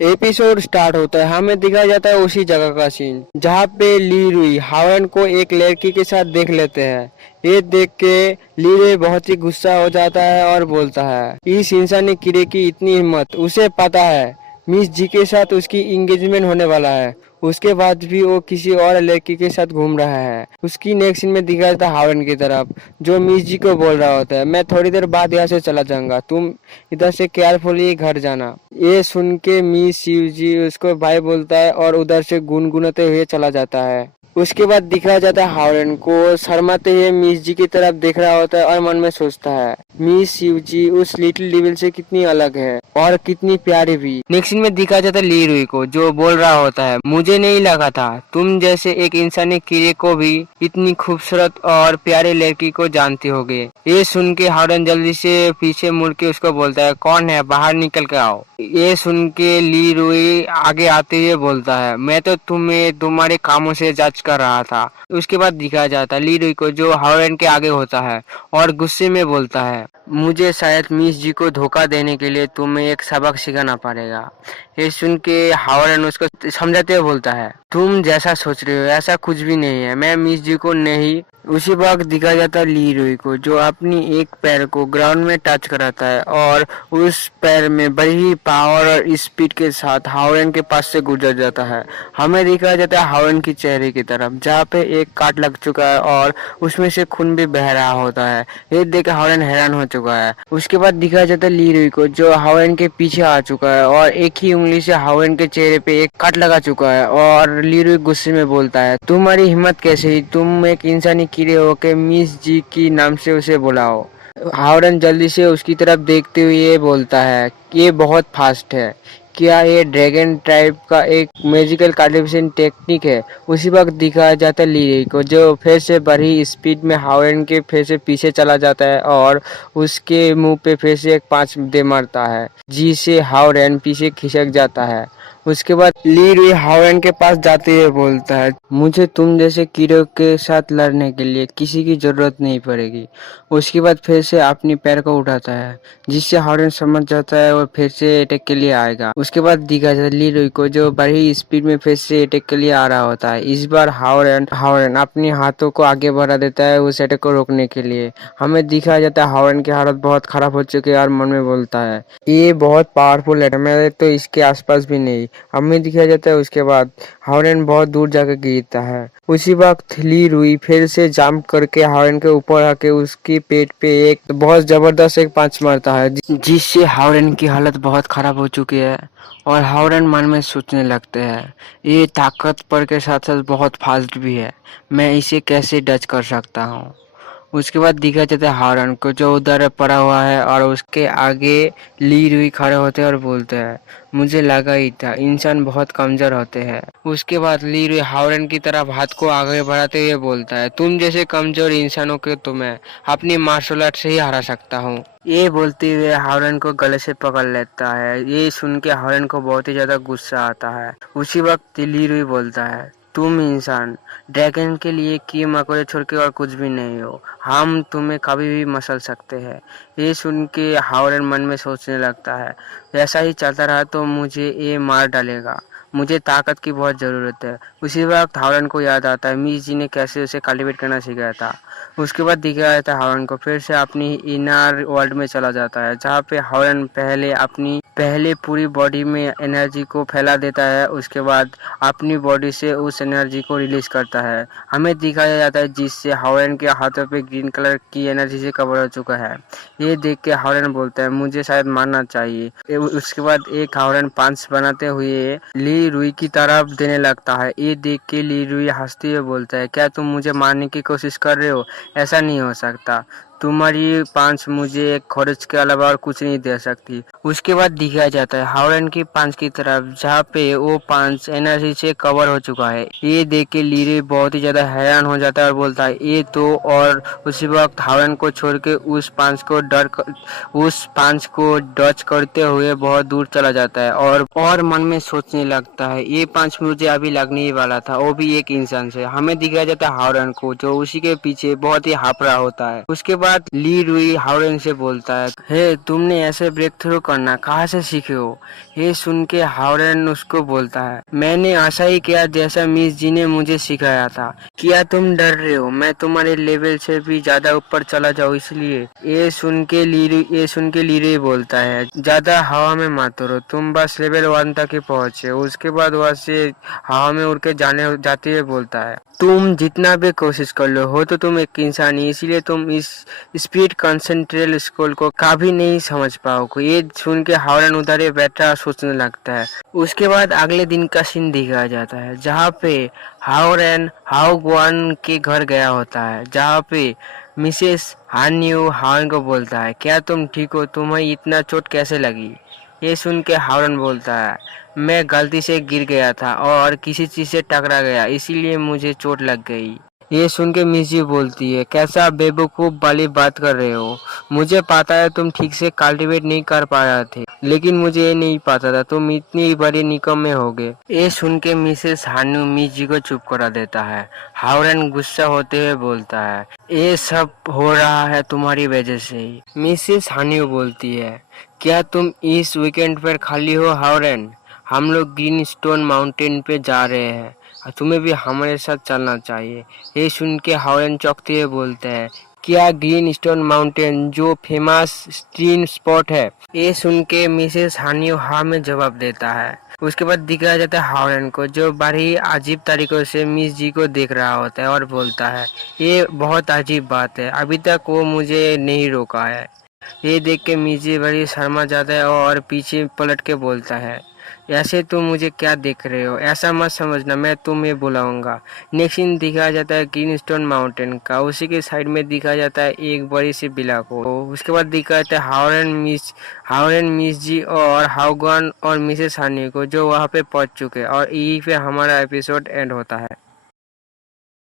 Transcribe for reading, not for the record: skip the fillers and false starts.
Episode start होता है। हमें दिखाया जाता है उसी जगह का सीन जहाँ पे ली रुई हावन को एक लड़की के साथ देख लेते हैं। ये देख के ली रुई बहुत ही गुस्सा हो जाता है और बोलता है, इस इंसानी कीड़े की इतनी हिम्मत, उसे पता है मिस जी के साथ उसकी इंगेजमेंट होने वाला है, उसके बाद भी वो किसी और लड़की के साथ घूम रहा है। उसकी नेक्स्ट सीन में दिखाया जाता है हावन की तरफ, जो मिस जी को बोल रहा होता है, मैं थोड़ी देर बाद यहाँ से चला जाऊंगा, तुम इधर से केयरफुली घर जाना। ये सुन के मिस शिव जी उसको भाई बोलता है और उधर से गुनगुनाते हुए चला जाता है। उसके बाद दिखाया जाता है हावरन को शर्माते हुए मिस जी की तरफ देख रहा होता है और मन में सोचता है, मिस शिव जी उस लिटिल डेविल से कितनी अलग है और कितनी प्यारी भी। नेक्स्ट सीन में दिखाया जाता है ली रुई को, जो बोल रहा होता है, मुझे नहीं लगा था तुम जैसे एक इंसानी कीड़े को भी इतनी खूबसूरत और प्यारी लड़की को जानती होगे। ये सुन के हावरन जल्दी से पीछे मुड़ के उसको बोलता है, कौन है, बाहर निकल के आओ। ये सुन के ली रुई आगे आते हुए बोलता है, मैं तो तुम्हें तुम्हारे कामों से जज कर रहा था। उसके बाद दिखाया जाता है ली रुई को, जो हावरन के आगे होता है और गुस्से में बोलता है, मुझे शायद मिस जी को धोखा देने के लिए तुम्हें एक सबक सिखाना पड़ेगा। ये सुन के हावरन उसको समझाते हुए बोलता है, तुम जैसा सोच रहे हो ऐसा कुछ भी नहीं है, मैं मिस जी को नहीं। उसी वक्त दिखा जाता है ली रुई को, जो अपनी एक पैर को ग्राउंड में टच कराता है और उस पैर में बड़ी पावर और स्पीड के साथ हावरन के पास से गुजर जाता है। हमें दिखाया जाता है हावरन की चेहरे की तरफ, जहाँ पे एक काट लग चुका है और उसमें से खून भी बह रहा होता है। ये देख हावरन हैरान हो चुका है। उसके बाद दिखाया जाता है ली रुई को, जो हावरन के पीछे आ चुका है और एक ही उंगली से हावरन के चेहरे पे एक काट लगा चुका है। और ली रुई गुस्से में बोलता है, तुम्हारी हिम्मत कैसे हुई, तुम एक इंसानी कीड़े होके मिस जी की नाम से उसे बुलाओ। हावरन जल्दी से उसकी तरफ देखते हुए ये बोलता है, ये बहुत फास्ट है, क्या ये ड्रैगन टाइप का एक मैजिकल कल्टिवेशन टेक्निक है। उसी वक्त दिखाया जाता है ली को, जो फिर से बड़ी स्पीड में हावरन के फिर से पीछे चला जाता है और उसके मुंह पे फिर से एक पांच दे मारता है, जिससे हावरन पीछे खिसक जाता है। उसके बाद ली रुई हावरन के पास जाते हुए बोलता है, मुझे तुम जैसे कीड़ों के साथ लड़ने के लिए किसी की जरूरत नहीं पड़ेगी। उसके बाद फिर से अपनी पैर को उठाता है, जिससे हावरन समझ जाता है और फिर से अटैक के लिए आएगा। उसके बाद दिखा जाता है ली रुई को, जो बड़ी स्पीड में फिर से अटैक के लिए आ रहा होता है। इस बार हावरन अपने हाथों को आगे बढ़ा देता है उस अटैक को रोकने के लिए। हमें दिखाया जाता है हावरन की हालत बहुत खराब हो चुकी है और मन में बोलता है, ये बहुत पावरफुल है, मैं तो इसके आसपास भी नहीं। हमें दिखाया जाता है उसके बाद हावरन बहुत दूर जाकर गिरता है। उसी वक्त ली रुई फिर से जंप करके हावरन के ऊपर आके उसकी पेट पे एक बहुत जबरदस्त एक पंच मारता है, जिससे हावरन की हालत बहुत खराब हो चुकी है। और हावरन मन में सोचने लगते हैं, ये ताकतवर के साथ साथ बहुत फास्ट भी है, मैं इसे कैसे डच कर सकता हूँ। उसके बाद दिखा जाता है हावरन को, जो उधर पड़ा हुआ है और उसके आगे ली रुई खड़े होते हैं और बोलते हैं, मुझे लगा ही था इंसान बहुत कमजोर होते हैं। उसके बाद ली रुई हावरन की तरफ हाथ को आगे बढ़ाते हुए बोलता है, तुम जैसे कमजोर इंसानों को तो मैं अपनी मार्शल आर्ट से ही हरा सकता हूँ। ये बोलते हुए हावरन को गले से पकड़ लेता है। ये सुन के हावरन को बहुत ही ज्यादा गुस्सा आता है। उसी वक्त ली रुई बोलता है, तुम इंसान ड्रैगन के लिए कीड़े मकोड़े छोड़ के और कुछ भी नहीं हो, हम तुम्हें कभी भी मसल सकते हैं। ये सुन के हावरन मन में सोचने लगता है, ऐसा ही चलता रहा तो मुझे ये मार डालेगा, मुझे ताकत की बहुत ज़रूरत है। उसी वक्त हावरन को याद आता है मिस जी ने कैसे उसे कल्टिवेट करना सिखाया था। उसके बाद दिखाया जाता है हावरन को फिर से अपनी इनर वर्ल्ड में चला जाता है, जहाँ पे हावरन पहले पूरी बॉडी में एनर्जी को फैला देता है। उसके बाद अपनी बॉडी से उस एनर्जी को रिलीज करता है। हमें दिखाया जाता है जिससे हावरन के हाथों पे ग्रीन कलर की एनर्जी से कवर हो चुका है। ये देख के हावरन बोलता है, मुझे शायद मारना चाहिए। उसके बाद एक हावरन पंच बनाते हुए ली रुई की तरफ देने लगता है। ये देख के ली रुई हंसते हुए बोलता है, क्या तुम मुझे मारने की कोशिश कर रहे हो, ऐसा नहीं हो सकता, तुम्हारी पांच मुझे एक खरोच के अलावा और कुछ नहीं दे सकती। उसके बाद दिखाया जाता है हावरन की पांच की तरफ, जहाँ पे वो पांच एनर्जी से कवर हो चुका है। ये देख के लीरे बहुत ही ज्यादा हैरान हो जाता है और बोलता है, ये तो। और उसी वक्त हावरन को छोड़ के उस पांच को डच करते हुए बहुत दूर चला जाता है और मन में सोचने लगता है, ये पांच मुझे अभी लगने ही वाला था, वो भी एक इंसान से। हमें दिखाया जाता है हावरन को, जो उसी के पीछे बहुत ही हाफ रहा होता है। उसके बाद बाद ली रुई हावरेन से बोलता है, हे तुमने ऐसे ब्रेक थ्रू करना कहाँ से सीखे हो? ये सुन के हावरेन उसको बोलता है, मैंने ऐसा ही किया जैसा मिस जी ने मुझे सिखाया था। क्या तुम डर रहे हो मैं तुम्हारे लेवल से भी ज्यादा ऊपर चला जाऊँ इसलिए? ये सुन के लीरे बोलता है, ज्यादा हवा में मत उड़ो, तुम बस लेवल 1 तक ही पहुंचे। उसके बाद वह से हवा में उड़ के जाते हुए बोलता है, तुम जितना भी कोशिश कर लो हो तो तुम एक इंसान ही, इसीलिए तुम इस स्पीड कंसेंट्रेल स्कूल को कभी नहीं समझ पाओगे। ये सुन के हावरन उधर ही बैठा सोचने लगता है। उसके बाद अगले दिन का सीन दिखाया जाता है जहाँ पे हावरन हाओगवान के घर गया होता है, जहाँ पे मिसेस हान्यू हावन को बोलता है, क्या तुम ठीक हो? तुम्हें इतना चोट कैसे लगी? ये सुन के हावरन बोलता है, मैं गलती से गिर गया था और किसी चीज से टकरा गया, इसीलिए मुझे चोट लग गई। ये सुन के मिसी बोलती है, कैसा बेवकूफ वाली बात कर रहे हो? मुझे पता है तुम ठीक से कल्टीवेट नहीं कर पा रहे थे, लेकिन मुझे ये नहीं पता था तुम इतनी बड़ी निकम्मे होगे। ये सुन के मिसेस हानू मिजी को चुप करा देता है। हावरन गुस्सा होते हुए बोलता है, ये सब हो रहा है तुम्हारी वजह से ही। मिसेस हानू बोलती है, क्या तुम इस वीकेंड पर खाली हो हावरन? हम लोग ग्रीन स्टोन माउंटेन पे जा रहे हैं, तुम्हें भी हमारे साथ चलना चाहिए। ये सुन के हावरन चौंकते हुए बोलते हैं, क्या ग्रीन स्टोन माउंटेन जो फेमस स्कीइंग स्पॉट है? ये सुन के मिसेस हानियो हाँ में जवाब देता है। उसके बाद दिखाया जाता है हावरन को, जो बड़ी अजीब तरीकों से मिस जी को देख रहा होता है और बोलता है, ये बहुत अजीब बात है, अभी तक वो मुझे नहीं रोका है। ये देख के मिस जी बड़ी शर्मा जाता है और पीछे पलट के बोलता है, ऐसे तुम मुझे क्या देख रहे हो? ऐसा मत समझना, मैं तुम्हें बुलाऊंगा। नेक्स्ट सीन दिखाया जाता है ग्रीन स्टोन माउंटेन का, उसी के साइड में दिखाया जाता है एक बड़ी सी बिला को। उसके बाद दिखाया जाता है हावरन मिस जी और हाउगन और मिसेस हानी को, जो वहाँ पे पहुंच चुके और यहीं पे हमारा एपिसोड एंड होता है।